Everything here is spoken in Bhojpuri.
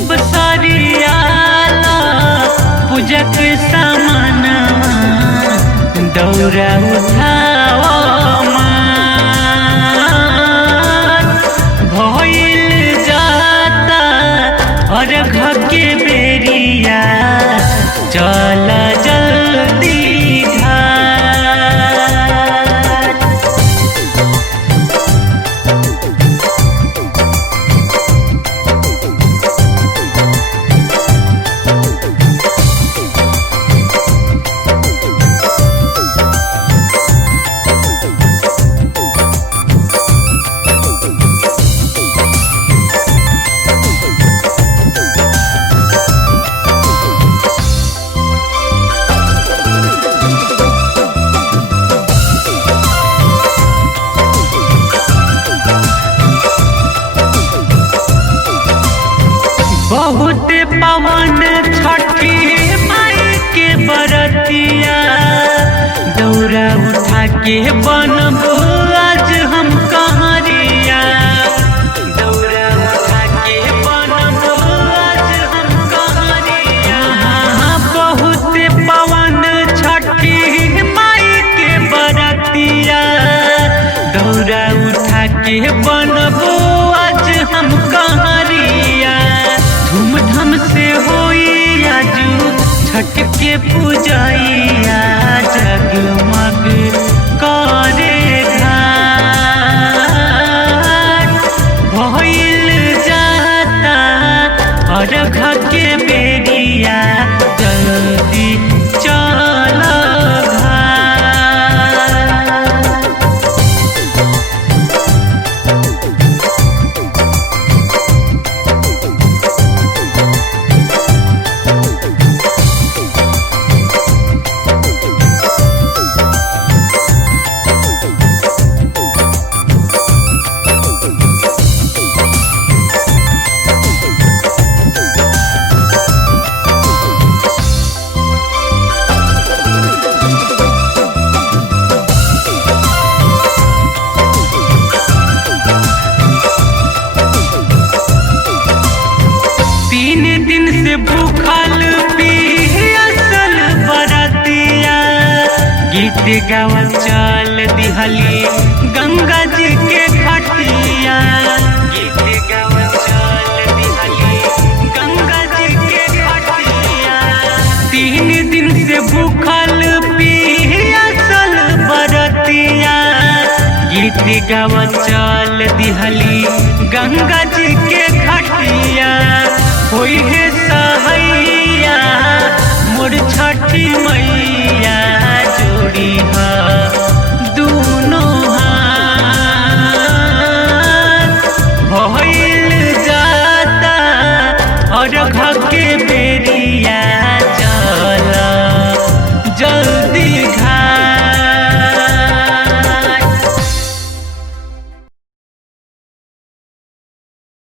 सब सरियाला पूजक सामना दौरा उठाओ भइल जाता और घर के बेरिया चल जल्दी बहुत पवन छठी माई के बरतिया दौरा उठा के बनबो आज हम कहरिया दौरा उठा के बनबो आज हम कहरिया। बहुत पवन छठी माई के बरतिया दौरा उठा के बनबो आज हम कहरिया। धूमधाम से होई आजू छठ के पूजैया जगमग करे घाट भइल जाता और घर के बेरिया जल्दी चल भूखल पियासल बरतिया गीत गावल चल दिहली गंगा जी के घटिया गीत गावल चल दिहली गंगा जी के घटिया। 3 दिन से भूखल पियासल बरतिया गीत गावल चल दिहली गंगा जी